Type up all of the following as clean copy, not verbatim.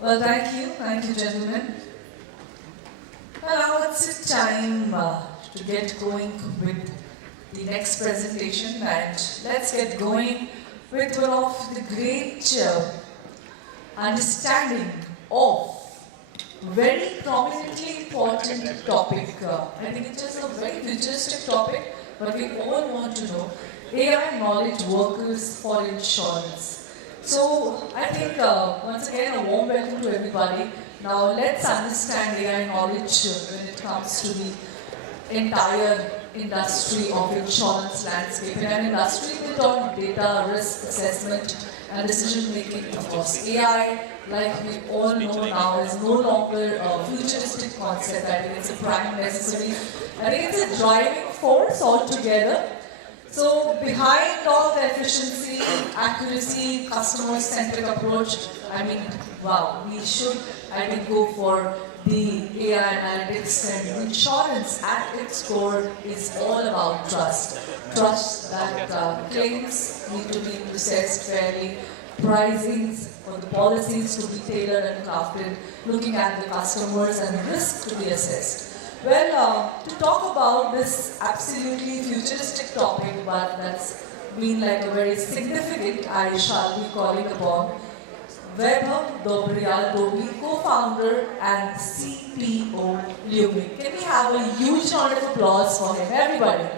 Well, thank you, gentlemen. Well, now it's time to get going with the next presentation, and let's get going with one of the great understanding of very prominently important topic. I think it is a very futuristic topic, but we all want to know AI knowledge workers for insurance. So I think once again a warm welcome to everybody. Now let's understand AI knowledge when it comes to the entire industry of insurance landscape. In an industry built on data, risk assessment, and decision making, of course, AI, like we all know now, is no longer a futuristic concept. I think it's a prime necessity. I think it's a driving force altogether. So behind all the efficiency, accuracy, customer-centric approach, I mean, wow, we should, I think, go for the AI analytics, and insurance at its core is all about trust. Trust that claims need to be processed fairly, pricings for the policies to be tailored and crafted, looking at the customers and the risk to be assessed. Well, to talk about this absolutely futuristic topic, but that's been like a very significant, I shall be calling upon Vaibhav Dobriyal, Dobi, co-founder and CPO LUMIQ. Can we have a huge round of applause for him, everybody?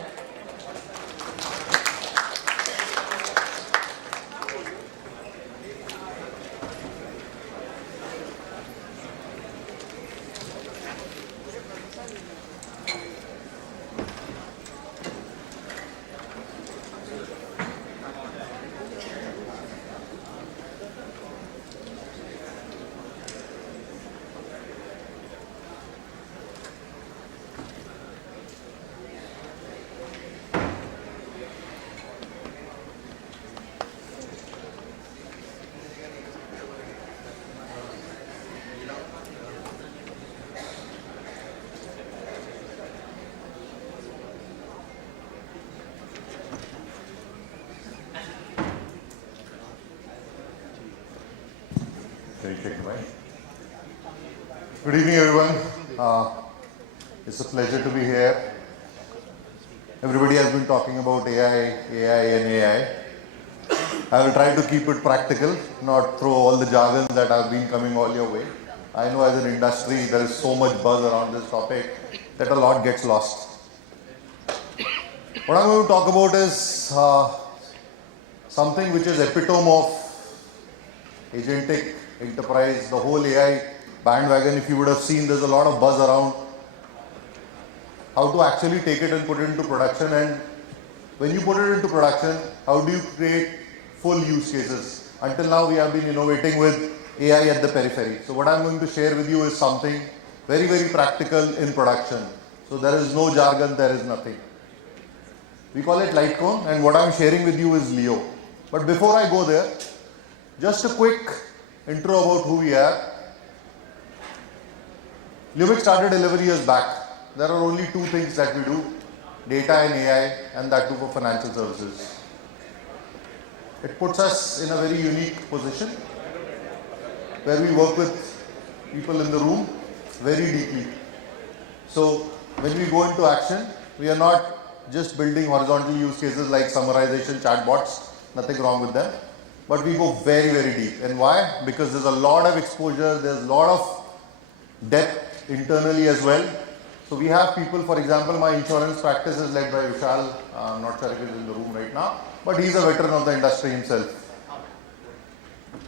Good evening, everyone. It's a pleasure to be here. Everybody has been talking about AI. I will try to keep it practical, not throw all the jargon that have been coming all your way. I know as an industry there is so much buzz around this topic that a lot gets lost. What I'm going to talk about is something which is epitome of agentic enterprise, the whole AI bandwagon. If you would have seen, there's a lot of buzz around how to actually take it and put it into production, and when you put it into production, how do you create full use cases? Until now we have been innovating with AI at the periphery. So what I'm going to share with you is something very, very practical in production. So there is no jargon, there is nothing. We call it LiteCone, and what I'm sharing with you is Leo. But before I go there, just a quick intro about who we are. LUMIQ started 11 years back. There are only two things that we do, data and AI, and that too for financial services. It puts us in a very unique position where we work with people in the room very deeply. So when we go into action, we are not just building horizontal use cases like summarization chatbots, nothing wrong with them, but we go very, very deep. And why? Because there's a lot of exposure, there's a lot of depth internally as well. So we have people, for example, my insurance practice is led by Vishal. I'm not sure if he's in the room right now, but he's a veteran of the industry himself.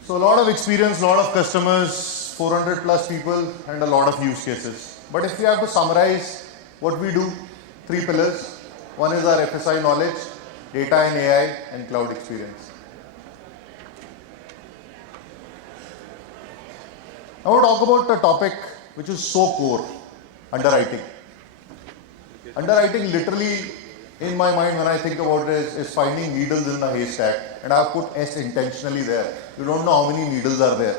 So a lot of experience, a lot of customers, 400 plus people, and a lot of use cases. But if we have to summarize what we do, three pillars. One is our FSI knowledge, data and AI, and cloud experience. I want to talk about a topic which is so core, underwriting. Underwriting literally, in my mind when I think about it, is finding needles in the haystack, and I've put S intentionally there. You don't know how many needles are there.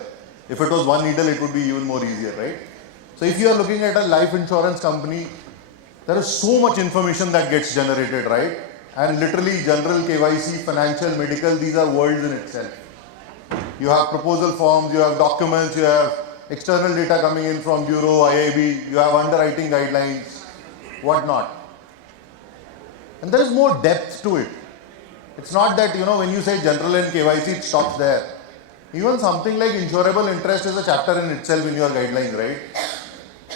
If it was one needle, it would be even more easier, right? So if you are looking at a life insurance company, there is so much information that gets generated, right? And literally general KYC, financial, medical, these are worlds in itself. You have proposal forms, you have documents, you have external data coming in from Bureau, IIB, you have underwriting guidelines, whatnot. And there is more depth to it. It's not that, when you say general and KYC, it stops there. Even something like insurable interest is a chapter in itself in your guidelines, right?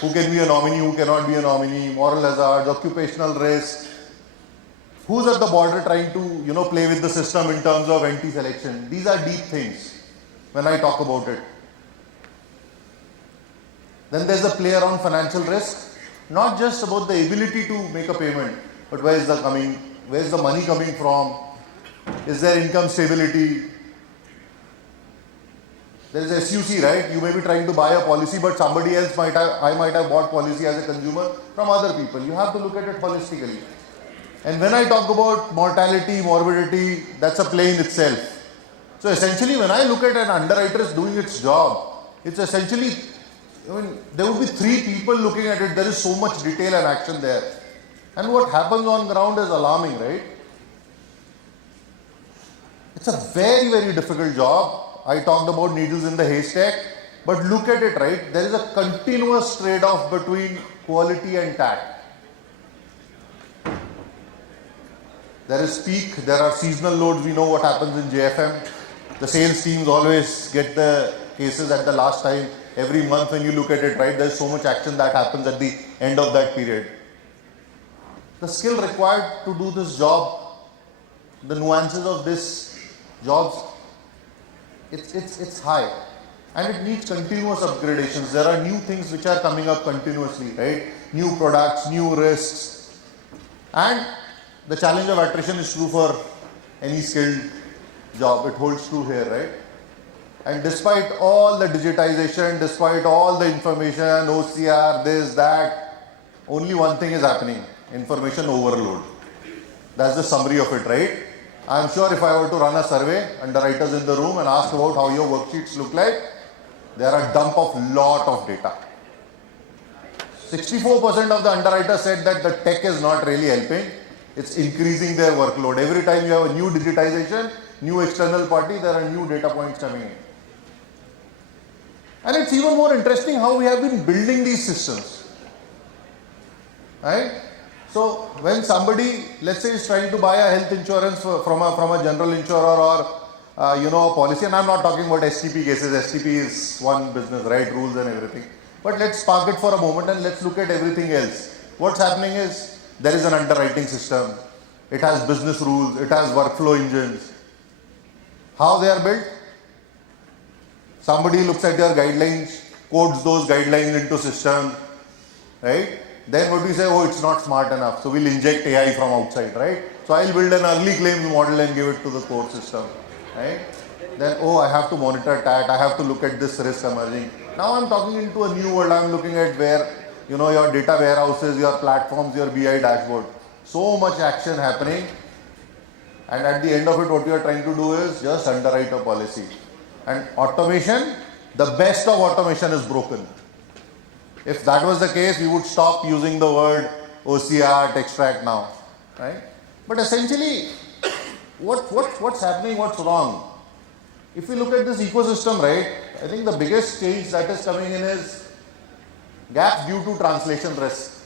Who can be a nominee, who cannot be a nominee, moral hazards, occupational risk. Who's at the border trying to, play with the system in terms of anti-selection. These are deep things when I talk about it. Then there's a play around financial risk. Not just about the ability to make a payment, but where is the money coming from? Is there income stability? There is SUC, right? You may be trying to buy a policy, but somebody else I might have bought policy as a consumer from other people. You have to look at it holistically. And when I talk about mortality, morbidity, that's a play in itself. So essentially, when I look at an underwriter is doing its job, it's essentially, there would be 3 people looking at it. There is so much detail and action there. And what happens on ground is alarming, right? It's a very, very difficult job. I talked about needles in the haystack, but look at it, right? There is a continuous trade-off between quality and tact. There is peak, there are seasonal loads. We know what happens in JFM. The sales teams always get the cases at the last time. Every month when you look at it, right, there's so much action that happens at the end of that period. The skill required to do this job, the nuances of this jobs, it's high. And it needs continuous upgradations. There are new things which are coming up continuously, right? New products, new risks. And the challenge of attrition is true for any skilled job. It holds true here, right? And despite all the digitization, despite all the information, OCR, this, that, only one thing is happening: information overload. That's the summary of it, right? I'm sure if I were to run a survey, underwriters in the room, and ask about how your worksheets look like, there are a dump of lot of data. 64% of the underwriters said that the tech is not really helping. It's increasing their workload. Every time you have a new digitization, new external party, there are new data points coming in. And it's even more interesting how we have been building these systems, right? So when somebody, let's say, is trying to buy a health insurance from a general insurer or a policy, and I'm not talking about STP cases. STP is one business, right? Rules and everything. But let's park it for a moment and let's look at everything else. What's happening is there is an underwriting system. It has business rules. It has workflow engines. How they are built? Somebody looks at your guidelines, codes those guidelines into system, right? Then what we say, oh, it's not smart enough, so we'll inject AI from outside, right? So I'll build an early claims model and give it to the core system, right? Then, oh, I have to monitor that, I have to look at this risk emerging. Now I'm talking into a new world. I'm looking at where, your data warehouses, your platforms, your BI dashboard. So much action happening. And at the end of it, what you are trying to do is just underwrite a policy. And automation, the best of automation is broken. If that was the case, we would stop using the word OCR, extract now, right? But essentially, what's happening, what's wrong? If we look at this ecosystem, right, I think the biggest change that is coming in is gaps due to translation risk.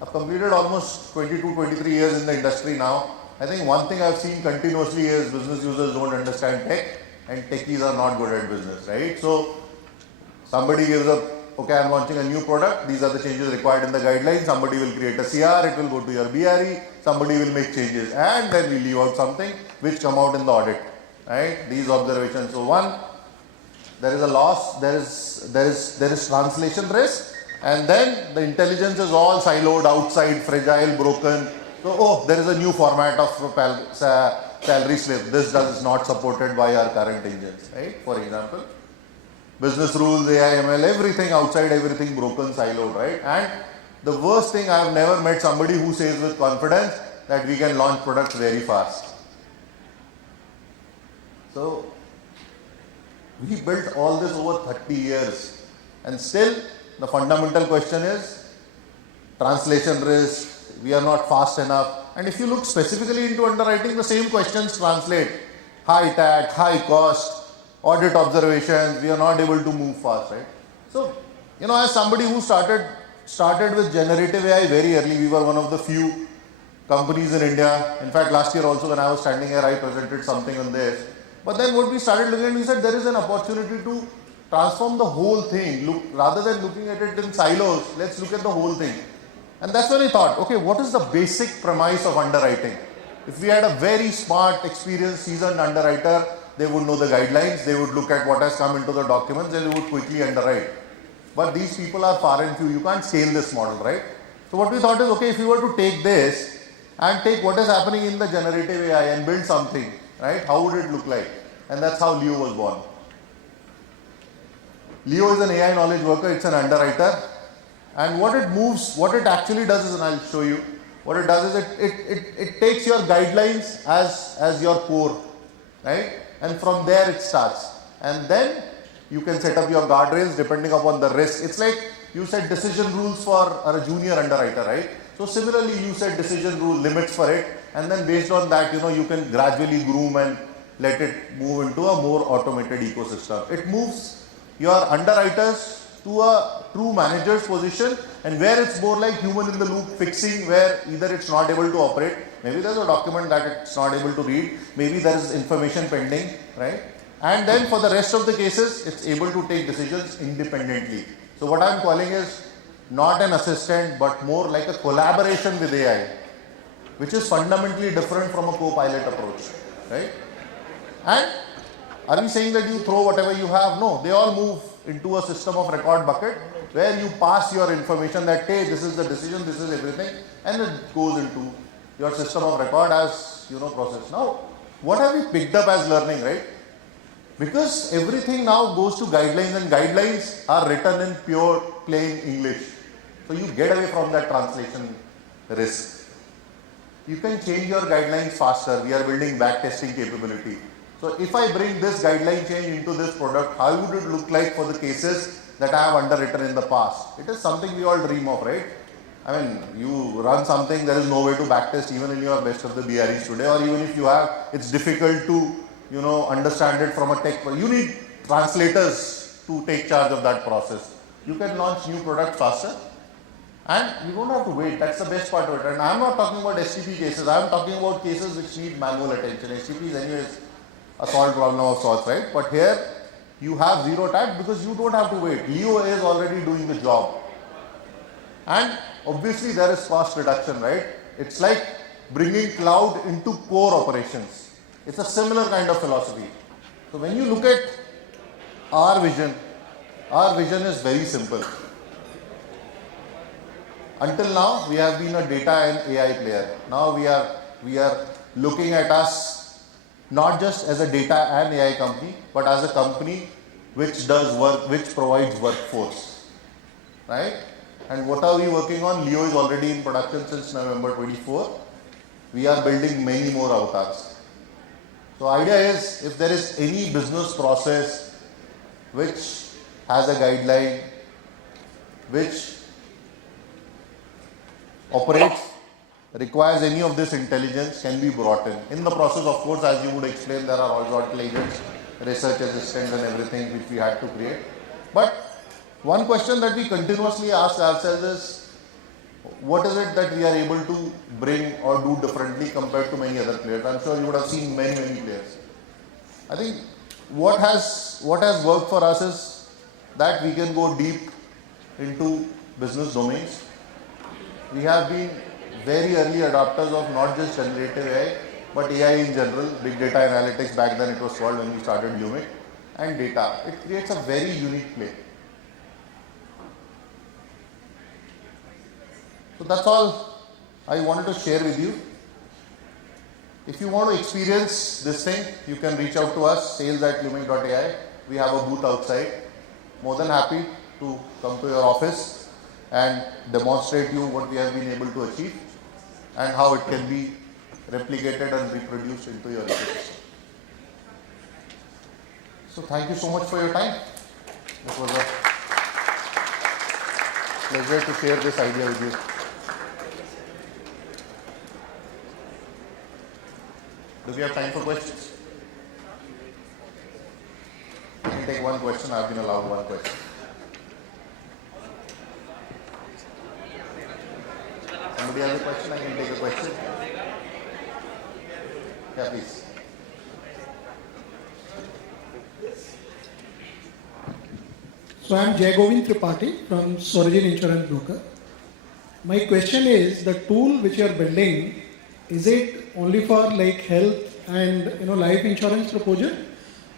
I've completed almost 22, 23 years in the industry now. I think one thing I've seen continuously is business users don't understand tech and techies are not good at business, right? So somebody gives up, okay, I'm launching a new product. These are the changes required in the guidelines. Somebody will create a CR. It will go to your BRE. Somebody will make changes. And then we leave out something which come out in the audit, right? These observations. So one, there is a loss. There is translation risk. And then the intelligence is all siloed outside, fragile, broken. So, oh, there is a new format of salary slip. This is not supported by our current engines, right? For example. Business rules, AI, ML, everything outside, everything broken, siloed, right? And the worst thing, I have never met somebody who says with confidence that we can launch products very fast. So, we built all this over 30 years. And still, the fundamental question is translation risk. We are not fast enough. And if you look specifically into underwriting, the same questions translate. High TAT, high cost. audit observations, we are not able to move fast, right? So, as somebody who started with generative AI very early, we were one of the few companies in India. In fact, last year also when I was standing here, I presented something on this. But then what we started looking at, we said there is an opportunity to transform the whole thing. Look, rather than looking at it in silos, let's look at the whole thing. And that's when I thought, okay, what is the basic premise of underwriting? If we had a very smart, experienced, seasoned underwriter, they would know the guidelines, they would look at what has come into the documents and they would quickly underwrite. But these people are far and few, you can't scale this model, right? So what we thought is, okay, if you were to take this and take what is happening in the generative AI and build something, right, how would it look like? And that's how Leo was born. Leo is an AI knowledge worker, it's an underwriter. And what it actually does is, and I'll show you, what it does is it takes your guidelines as your core, right? And from there it starts. And then you can set up your guardrails depending upon the risk. It's like you set decision rules for a junior underwriter, right? So similarly, you set decision rule limits for it. And then based on that, you can gradually groom and let it move into a more automated ecosystem. It moves your underwriters to a true manager's position, and where it's more like human in the loop fixing, where either it's not able to operate, maybe there's a document that it's not able to read, maybe there is information pending, right? And then for the rest of the cases, it's able to take decisions independently. So what I'm calling is not an assistant, but more like a collaboration with AI, which is fundamentally different from a co-pilot approach, right? And are we saying that you throw whatever you have? No, they all move into a system of record bucket where you pass your information that, hey, this is the decision, this is everything, and it goes into your system of record as, process. Now, what have we picked up as learning, right? Because everything now goes to guidelines, and guidelines are written in pure plain English. So you get away from that translation risk. You can change your guidelines faster. We are building backtesting capability. So if I bring this guideline change into this product, how would it look like for the cases that I have underwritten in the past? It is something we all dream of, right? I mean, you run something, there is no way to backtest even in your best of the BREs today, or even if you have, it's difficult to, understand it from a tech. You need translators to take charge of that process. You can launch new products faster, and you don't have to wait. That's the best part of it. And I'm not talking about STP cases. I'm talking about cases which need manual attention. STP is anyways a solved problem of sorts, right? But here you have zero touch because you don't have to wait. Leo is already doing the job. And obviously there is cost reduction, right? It's like bringing cloud into core operations. It's a similar kind of philosophy. So when you look at our vision is very simple. Until now, we have been a data and AI player. Now we are looking at us not just as a data and AI company, but as a company which does work, which provides workforce, right? And what are we working on? Leo is already in production since November 24. We are building many more avatars. So idea is, if there is any business process which has a guideline, which operates, requires any of this intelligence, can be brought in. In the process, of course, as you would explain, there are horizontal agents, research assistants and everything which we had to create. But one question that we continuously ask ourselves is, what is it that we are able to bring or do differently compared to many other players? I'm sure you would have seen many players. I think what has worked for us is that we can go deep into business domains. We have been very early adopters of not just generative AI, but AI in general, big data analytics, back then it was called when we started LUMIQ, and data. It creates a very unique play. So that's all I wanted to share with you. If you want to experience this thing, you can reach out to us, sales@lumiq.ai. We have a booth outside. More than happy to come to your office and demonstrate you what we have been able to achieve and how it can be replicated and reproduced into your ecosystem. So thank you so much for your time. It was a pleasure to share this idea with you. Do we have time for questions? can take one question. I've been allowed one question. Somebody has a question? I can take a question. Yeah, please. So I'm Jay Govind Tripathi from Sorigin Insurance Broker. My question is, the tool which you are building, is it only for like health and life insurance proposal,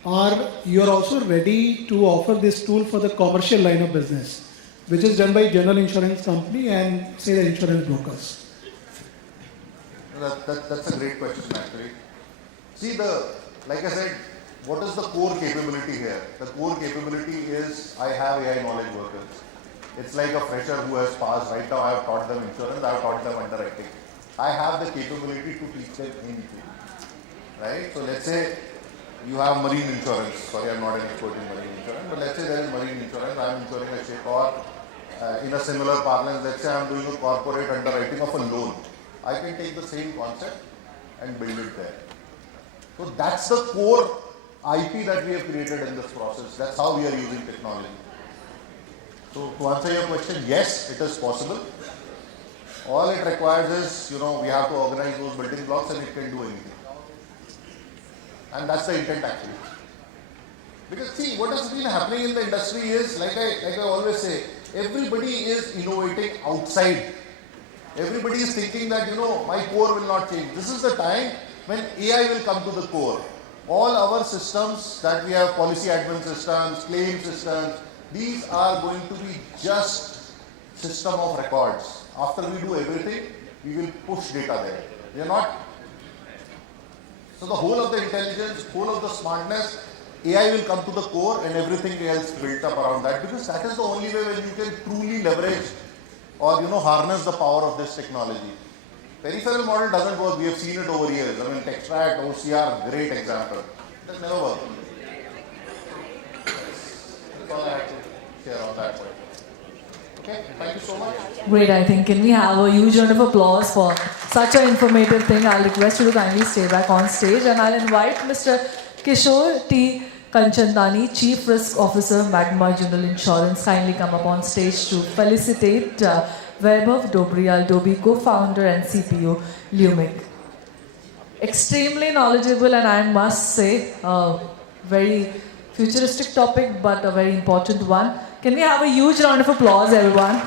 or you are also ready to offer this tool for the commercial line of business, which is done by general insurance company and say the insurance brokers? That's a great question actually. See, like I said, what is the core capability here? The core capability is I have AI knowledge workers. It's like a fresher who has passed. Right now I have taught them insurance, I have taught them underwriting. I have the capability to teach them anything. Right? So let's say you have marine insurance. Sorry, I'm not an expert in marine insurance, but let's say there is marine insurance, I'm insuring a ship, or in a similar parlance, let's say I'm doing a corporate underwriting of a loan. I can take the same concept and build it there. So that's the core IP that we have created in this process. That's how we are using technology. So to answer your question, yes, it is possible. All it requires is, we have to organize those building blocks and it can do anything. And that's the intent actually. Because see, what has been happening in the industry is, like I always say, everybody is innovating outside. Everybody is thinking that, my core will not change. This is the time when AI will come to the core. All our systems that we have, policy admin systems, claim systems, these are going to be just system of records. After we do everything, we will push data there. We are not. So the whole of the intelligence, whole of the smartness, AI will come to the core and everything else built up around that, because that is the only way when you can truly leverage or harness the power of this technology. Peripheral model doesn't work. We have seen it over years. I mean, Textract, OCR, great example. It has never worked. That's all I have to share on that point. Okay, thank you so much. Great, I think. Can we have a huge round of applause for such an informative thing? I'll request you to kindly stay back on stage, and I'll invite Mr. Kishore T. Kanchandani, Chief Risk Officer, Magma General Insurance, kindly come up on stage to felicitate Vaibhav Dobriyal, Dobi, co-founder and CPO, LUMIQ. Extremely knowledgeable, and I must say, very futuristic topic, but a very important one. Can we have a huge round of applause, everyone?